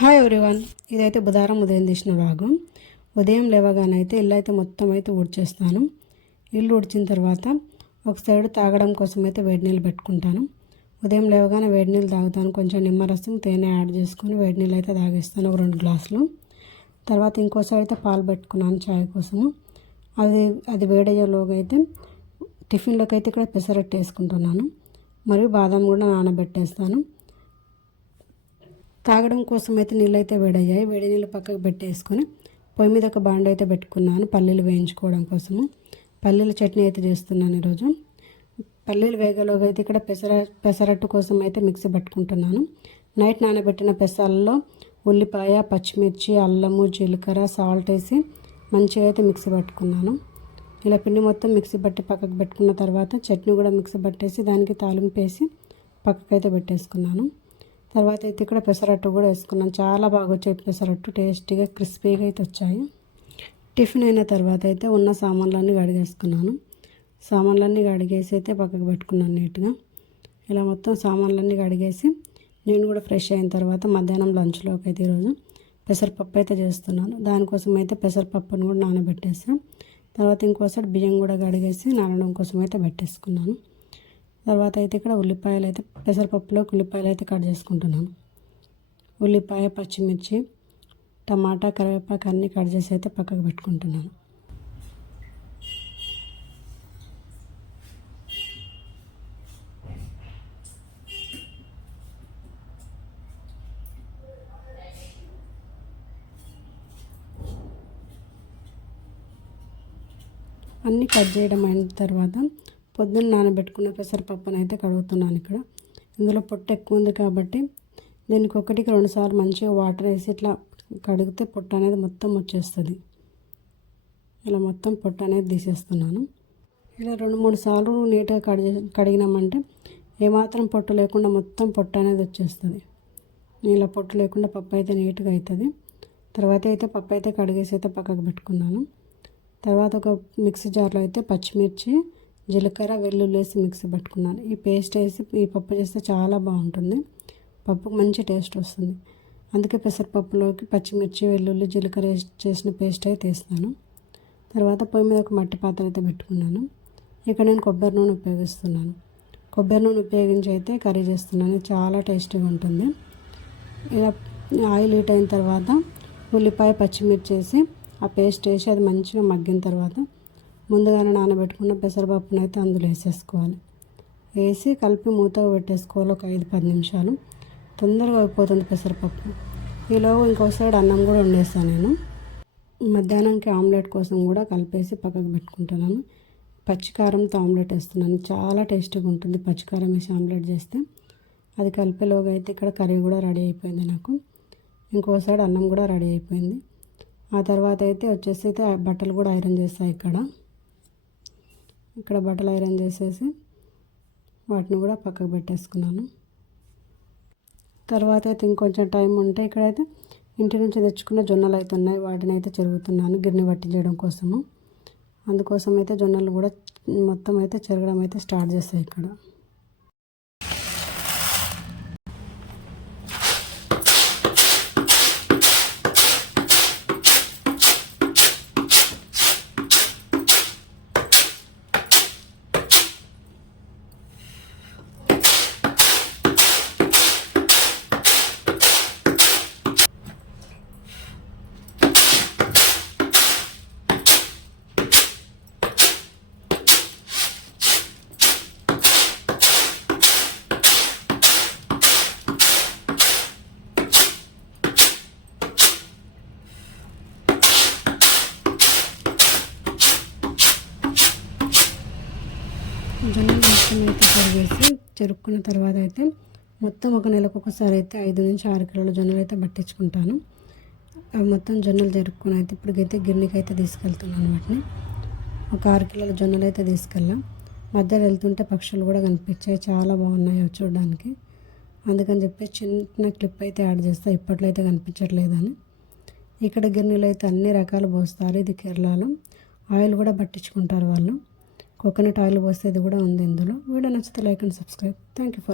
Hi everyone ఇదైతే బుధవారం ఉదయం తీసిన భాగం ఉదయం లేవగానైతే ఇల్లు అయితే మొత్తం అయితే ఊడ్చేస్తాను. ఇల్లు ఊడ్చిన తర్వాత ఒక సైడ్ తాగడం కోసం అయితే వేడి నీళ్ళు పెట్టుకుంటాను. ఉదయం లేవగానే వేడి నీళ్ళు తాగుతాను. కొంచెం నిమ్మరసం తేనె యాడ్ చేసుకొని వేడి నీళ్ళు అయితే తాగేస్తాను ఒక రెండు గ్లాసులు. తర్వాత ఇంకోసారి అయితే పాలు పెట్టుకున్నాను చాయ్ కోసము. అది అది వేడయ్యేలోగా అయితే టిఫిన్లోకి అయితే ఇక్కడ పెసరట్టు వేసుకుంటున్నాను. మరియు బాదం కూడా నానబెట్టేస్తాను. తాగడం కోసం అయితే నీళ్ళు అయితే వేడయ్యాయి. వేడి నీళ్ళు పక్కకు పెట్టేసుకొని పొయ్యి మీద ఒక బాండ అయితే పెట్టుకున్నాను. పల్లీలు వేయించుకోవడం కోసము. పల్లీల చట్నీ అయితే చేస్తున్నాను ఈరోజు. పల్లీలు వేగలోగా అయితే ఇక్కడ పెసర పెసరట్టు కోసం అయితే మిక్సీ పట్టుకుంటున్నాను. నైట్ నానబెట్టిన పెసాలలో ఉల్లిపాయ పచ్చిమిర్చి అల్లము జీలకర్ర సాల్ట్ వేసి మంచిగా అయితే మిక్సీ పట్టుకున్నాను. ఇలా పిండి మొత్తం మిక్సీ పట్టి పక్కకు పెట్టుకున్న తర్వాత చట్నీ కూడా మిక్సీ పట్టేసి దానికి తాలింపు వేసి పక్కకైతే పెట్టేసుకున్నాను. తర్వాత అయితే ఇక్కడ పెసరట్టు కూడా వేసుకున్నాను. చాలా బాగా వచ్చాయి పెసరట్టు టేస్టీగా క్రిస్పీగా అయితే వచ్చాయి. టిఫిన్ అయిన తర్వాత అయితే ఉన్న సామాన్లన్నీ కడిగేసుకున్నాను. సామాన్లన్నీ కడిగేసి అయితే పక్కకు పెట్టుకున్నాను నీట్గా. ఇలా మొత్తం సామాన్లన్నీ కడిగేసి నేను కూడా ఫ్రెష్ అయిన తర్వాత మధ్యాహ్నం లంచ్లోకి అయితే ఈరోజు పెసరపప్పు అయితే చేస్తున్నాను. దానికోసం అయితే పెసరపప్పును కూడా నానబెట్టేసాను తర్వాత ఇంకోసారి బియ్యం కూడా కడిగేసి నానడం కోసం అయితే పెట్టేసుకున్నాను. తర్వాత అయితే ఇక్కడ ఉల్లిపాయలు అయితే పెసరపప్పులోకి ఉల్లిపాయలు అయితే కట్ చేసుకుంటున్నాను ఉల్లిపాయ పచ్చిమిర్చి టమాటా కరివేపాకు అన్నీ కట్ చేసి అయితే పక్కకు పెట్టుకుంటున్నాను అన్నీ కట్ చేయడం అయిన తర్వాత పొద్దున్న నానబెట్టుకున్న పెసరపప్పును అయితే కడుగుతున్నాను ఇక్కడ. ఇందులో పొట్టు ఎక్కువ ఉంది కాబట్టి దీనికి ఒకటికి రెండుసార్లు మంచిగా వాటర్ వేసి ఇట్లా కడిగితే పొట్టు అనేది మొత్తం వచ్చేస్తుంది. ఇలా మొత్తం పొట్టు అనేది తీసేస్తున్నాను. ఇలా రెండు మూడు సార్లు నీట్గా కడిగే కడిగినామంటే ఏమాత్రం పొట్టు లేకుండా మొత్తం పొట్టు అనేది వచ్చేస్తుంది. ఇలా పొట్టు లేకుండా పప్పు అయితే నీట్గా అవుతుంది తర్వాత అయితే పప్పు అయితే కడిగేసి అయితే పక్కకు పెట్టుకున్నాను. తర్వాత ఒక మిక్సీ జార్లో అయితే పచ్చిమిర్చి జీలకర్ర వెల్లుల్లి వేసి మిక్సీ పట్టుకున్నాను. ఈ పేస్ట్ వేసి ఈ పప్పు చేస్తే చాలా బాగుంటుంది. పప్పుకు మంచి టేస్ట్ వస్తుంది. అందుకే పెసరపప్పులోకి పచ్చిమిర్చి వెల్లుల్లి జీలకర్ర చేసిన పేస్ట్ అయితే వేస్తాను తర్వాత పొయ్యి మీద ఒక మట్టి పాత్ర అయితే పెట్టుకున్నాను. ఇక్కడ నేను కొబ్బరి నూనె ఉపయోగిస్తున్నాను. కొబ్బరి నూనె ఉపయోగించి అయితే కర్రీ చేస్తున్నాను. చాలా టేస్టీగా ఉంటుంది. ఇలా ఆయిల్ హీట్ అయిన తర్వాత ఉల్లిపాయ పచ్చిమిర్చి వేసి ఆ పేస్ట్ వేసి అది మంచిగా మగ్గిన తర్వాత ముందుగానే నానబెట్టుకున్న పెసరపప్పును అయితే అందులో వేసేసుకోవాలి. వేసి కలిపి మూత పెట్టేసుకోవాలి ఒక ఐదు పది నిమిషాలు. తొందరగా అయిపోతుంది పెసరపప్పు. ఈలోగా ఇంకో సైడ్ అన్నం కూడా వండేస్తాను నేను. మధ్యాహ్నంకి ఆమ్లెట్ కోసం కూడా కలిపేసి పక్కకు పెట్టుకుంటున్నాను. పచ్చికారంతో ఆమ్లెట్ వేస్తున్నాను. చాలా టేస్టీగా ఉంటుంది పచ్చికారం వేసి ఆమ్లెట్ చేస్తే. అది కలిపేలోగా అయితే ఇక్కడ కర్రీ కూడా రెడీ అయిపోయింది నాకు. ఇంకోసారి అన్నం కూడా రెడీ అయిపోయింది. ఆ తర్వాత అయితే వచ్చేసి అయితే బట్టలు కూడా ఐరన్ చేస్తాయి ఇక్కడ. ఇక్కడ బట్టలు ఐరన్ చేసేసి వాటిని కూడా పక్కకు పెట్టేసుకున్నాను. తర్వాత అయితే ఇంకొంచెం టైం ఉంటే ఇక్కడైతే ఇంటి నుంచి తెచ్చుకున్న జొన్నలు అయితే ఉన్నాయి. వాటిని అయితే చెరుగుతున్నాను గిన్నె పట్టించడం కోసము. అందుకోసం అయితే జొన్నలు కూడా మొత్తం అయితే చెరగడం అయితే స్టార్ట్ చేస్తాయి ఇక్కడ. జొన్నలు మొత్తం అయితే కడిగేసి చెరుక్కున్న తర్వాత అయితే మొత్తం ఒక నెలకు ఒకసారి అయితే ఐదు నుంచి ఆరు కిలోల జొన్నలు అయితే పట్టించుకుంటాను. అవి మొత్తం జొన్నలు జరుపుకొని అయితే ఇప్పటికైతే గిన్నెకి అయితే తీసుకెళ్తున్నాను వాటిని. ఒక ఆరు కిలోల జొన్నలు అయితే తీసుకెళ్ళాం. మధ్యలో వెళ్తుంటే పక్షులు కూడా కనిపించాయి. చాలా బాగున్నాయి అవి చూడడానికి. అందుకని చెప్పి చిన్న క్లిప్ అయితే యాడ్ చేస్తా. ఇప్పట్లో అయితే కనిపించట్లేదని. ఇక్కడ గిన్నెలు అయితే అన్ని రకాలు పోస్తారు. ఇది కేరళలో. ఆయిల్ కూడా పట్టించుకుంటారు వాళ్ళు. కోకోనట్ ఆయిల్ పోసేది కూడా ఉంది ఇందులో. వీడియో నచ్చితే like and subscribe. Thank you for